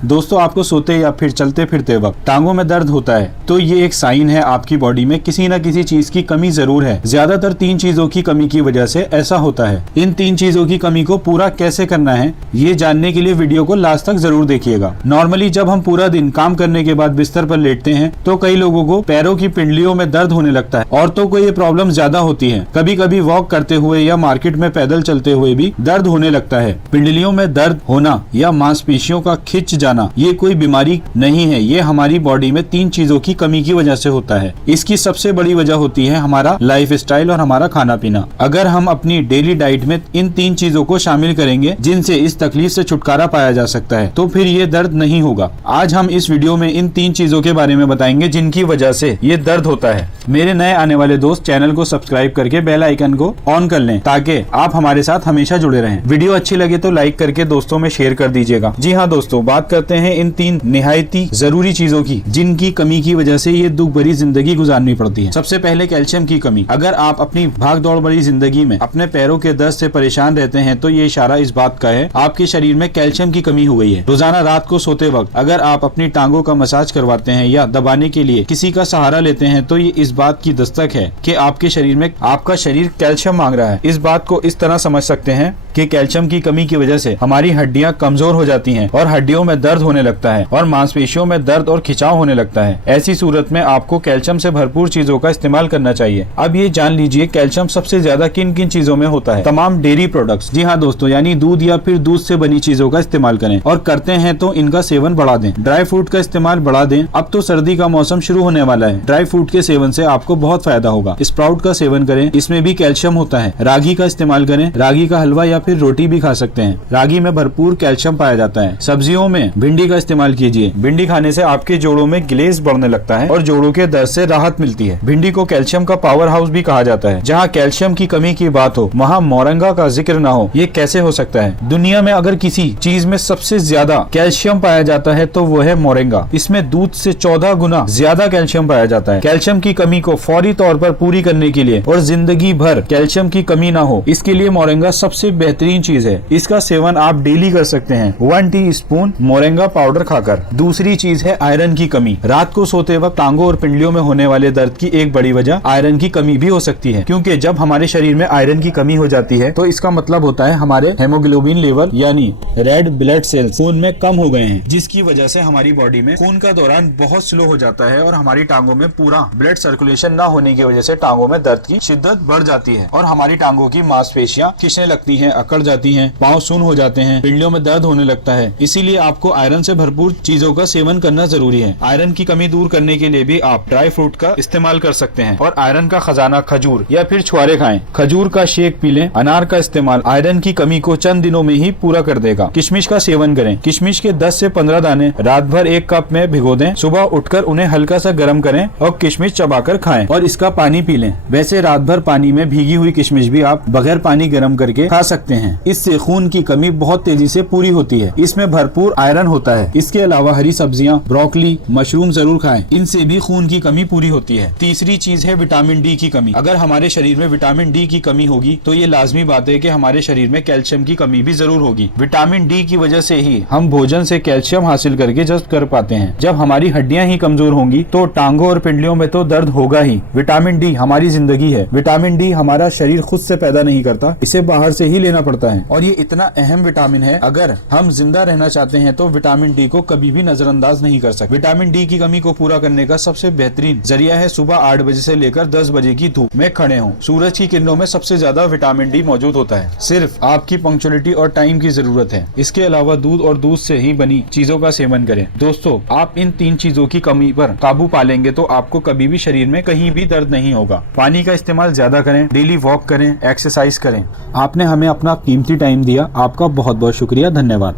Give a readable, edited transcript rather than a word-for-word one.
दोस्तों, आपको सोते या फिर चलते फिरते वक्त टांगों में दर्द होता है तो ये एक साइन है आपकी बॉडी में किसी न किसी चीज की कमी जरूर है। ज्यादातर 3 चीजों की कमी की वजह से ऐसा होता है। इन 3 चीजों की कमी को पूरा कैसे करना है ये जानने के लिए वीडियो को लास्ट तक जरूर देखिएगा। नॉर्मली जब हम पूरा दिन काम करने के बाद बिस्तर पर लेटते हैं तो कई लोगों को पैरों की पिंडलियों में दर्द होने लगता है। औरतों को ये प्रॉब्लम ज्यादा होती है। कभी कभी वॉक करते हुए या मार्केट में पैदल चलते हुए भी दर्द होने लगता है। पिंडलियों में दर्द होना या मांसपेशियों का खिंच जाना ये कोई बीमारी नहीं है। ये हमारी बॉडी में 3 चीजों की कमी की वजह से होता है। इसकी सबसे बड़ी वजह होती है हमारा लाइफस्टाइल और हमारा खाना पीना। अगर हम अपनी डेली डाइट में इन 3 चीजों को शामिल करेंगे जिनसे इस तकलीफ से छुटकारा पाया जा सकता है तो फिर ये दर्द नहीं होगा। आज हम इस वीडियो में इन 3 चीजों के बारे में बताएंगे जिनकी वजह से ये दर्द होता है। मेरे नए आने वाले दोस्त चैनल को सब्सक्राइब करके बेल आइकन को ऑन कर लें ताकि आप हमारे साथ हमेशा जुड़े रहें। वीडियो अच्छी लगे तो लाइक करके दोस्तों में शेयर कर दीजिएगा। जी हाँ दोस्तों, बात करते हैं इन 3 निहायती जरूरी चीजों की जिनकी कमी की वजह से ये दुख भरी जिंदगी गुजारनी पड़ती है। सबसे पहले कैल्शियम की कमी। अगर आप अपनी भाग दौड़ भरी जिंदगी में अपने पैरों के दर्द से परेशान रहते हैं तो ये इशारा इस बात का है आपके शरीर में कैल्शियम की कमी हो गई है। रोजाना रात को सोते वक्त अगर आप अपनी टांगों का मसाज करवाते हैं या दबाने के लिए किसी का सहारा लेते हैं तो ये इस बात की दस्तक है कि आपके शरीर में आपका शरीर कैल्शियम मांग रहा है। इस बात को इस तरह समझ सकते हैं कि कैल्शियम की कमी की वजह से हमारी हड्डियां कमजोर हो जाती हैं और हड्डियों में दर्द होने लगता है और मांसपेशियों में दर्द और खिंचाव होने लगता है। ऐसी सूरत में आपको कैल्शियम से भरपूर चीजों का इस्तेमाल करना चाहिए। अब ये जान लीजिए कैल्शियम सबसे ज्यादा किन किन चीजों में होता है। तमाम डेयरी प्रोडक्ट्स, जी हाँ दोस्तों, यानी दूध या फिर दूध से बनी चीजों का इस्तेमाल करें और करते हैं तो इनका सेवन बढ़ा दें। ड्राई फ्रूट का इस्तेमाल बढ़ा दें। अब तो सर्दी का मौसम शुरू होने वाला है। ड्राई फ्रूट के सेवन से आपको बहुत फायदा होगा। स्प्राउट का सेवन करें, इसमें भी कैल्शियम होता है। रागी का इस्तेमाल करें। रागी का हलवा या फिर रोटी भी खा सकते हैं। रागी में भरपूर कैल्शियम पाया जाता है। सब्जियों में भिंडी का इस्तेमाल कीजिए। भिंडी खाने से आपके जोड़ों में ग्लेज बढ़ने लगता है और जोड़ों के दर्द से राहत मिलती है। भिंडी को कैल्शियम का पावर हाउस भी कहा जाता है। जहाँ कैल्शियम की कमी की बात हो वहाँ मोरिंगा का जिक्र ना हो, ये कैसे हो सकता है। दुनिया में अगर किसी चीज में सबसे ज्यादा कैल्शियम पाया जाता है तो वो है मोरिंगा। इसमें दूध से 14 गुना ज्यादा कैल्शियम पाया जाता है। कैल्शियम की कमी को फौरी तौर पर पूरी करने के लिए और जिंदगी भर कैल्शियम की कमी ना हो इसके लिए मोरिंगा सबसे बेहतरीन चीज है। इसका सेवन आप डेली कर सकते हैं 1 टीस्पून मोरिंगा पाउडर खाकर। दूसरी चीज है आयरन की कमी। रात को सोते वक्त टांगों और पिंडलियों में होने वाले दर्द की एक बड़ी वजह आयरन की कमी भी हो सकती है, क्योंकि जब हमारे शरीर में आयरन की कमी हो जाती है तो इसका मतलब होता है हमारे हेमोग्लोबिन लेवल यानी रेड ब्लड सेल्स खून में कम हो गए हैं, जिसकी वजह से हमारी बॉडी में खून का दौरान बहुत स्लो हो जाता है और हमारी टांगों में पूरा ब्लड सर्कुलेशन न होने की वजह से टांगों में दर्द की शिद्दत बढ़ जाती है और हमारी टांगों की मांसपेशियां खिंचने लगती हैं, अकड़ जाती हैं, पांव सुन्न हो जाते हैं, पिंडलियों में दर्द होने लगता है। इसीलिए आपको आयरन से भरपूर चीजों का सेवन करना जरूरी है। आयरन की कमी दूर करने के लिए भी आप ड्राई फ्रूट का इस्तेमाल कर सकते हैं और आयरन का खजाना खजूर या फिर छुआरे खाएं। खजूर का शेक पी लें। अनार का इस्तेमाल आयरन की कमी को चंद दिनों में ही पूरा कर देगा। किशमिश का सेवन करें। किशमिश के 10 से 15 दाने रात भर 1 कप में भिगो दें। सुबह उठकर उन्हें हल्का सा गर्म करें और किशमिश चबाकर खाएं और इसका पानी पी लें। वैसे रात भर पानी में भीगी हुई किशमिश भी आप बगैर पानी गर्म करके खा सकते हैं। इससे खून की कमी बहुत तेजी से पूरी होती है। इसमें भरपूर आयरन होता है। इसके अलावा हरी सब्जियां, ब्रोकली, मशरूम जरूर खाएं। इनसे भी खून की कमी पूरी होती है। तीसरी चीज है विटामिन डी की कमी। अगर हमारे शरीर में विटामिन डी की कमी होगी तो ये लाजमी बात है कि हमारे शरीर में कैल्शियम की कमी भी जरूर होगी। विटामिन डी की वजह से ही हम भोजन से कैल्शियम हासिल करके जज्ब कर पाते हैं। जब हमारी हड्डियां ही कमजोर होंगी तो टांगों और पिंडलियों में तो दर्द होगा ही। विटामिन डी हमारी जिंदगी है। विटामिन डी हमारा शरीर खुद से पैदा नहीं करता, इसे बाहर से ही लेना पड़ता है और ये इतना अहम विटामिन है। अगर हम जिंदा रहना चाहते हैं तो विटामिन डी को कभी भी नजरअंदाज नहीं कर सकते। विटामिन डी की कमी को पूरा करने का सबसे बेहतरीन जरिया है सुबह 8 बजे से लेकर 10 बजे की धूप में खड़े हों। सूरज की किरणों में सबसे ज्यादा विटामिन डी मौजूद होता है। सिर्फ आपकी पंक्चुअलिटी और टाइम की जरूरत है। इसके अलावा दूध और दूध से ही बनी चीजों का सेवन करें। दोस्तों, आप इन 3 चीजों की कमी पर काबू पा लेंगे तो आपको कभी भी शरीर में कहीं भी दर्द नहीं होगा। पानी का इस्तेमाल ज्यादा करें, डेली वॉक करें, एक्सरसाइज करें। आपने हमें अपना कीमती टाइम दिया, आपका बहुत बहुत शुक्रिया, धन्यवाद।